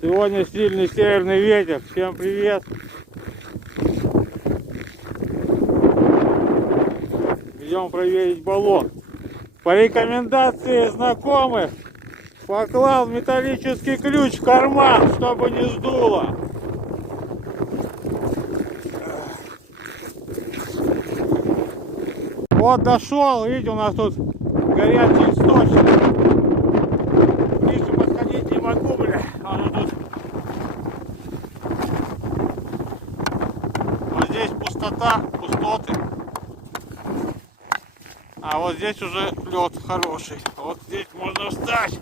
Сегодня сильный северный ветер. Всем привет. Идем проверить баллон. По рекомендации знакомых поклал металлический ключ в карман, чтобы не сдуло. Вот дошел, видите, у нас тут горячий источник. Ближе подходить не могу, бля. Оно тут. Вот здесь пустота, пустоты. А вот здесь уже лед хороший. Вот здесь можно встать.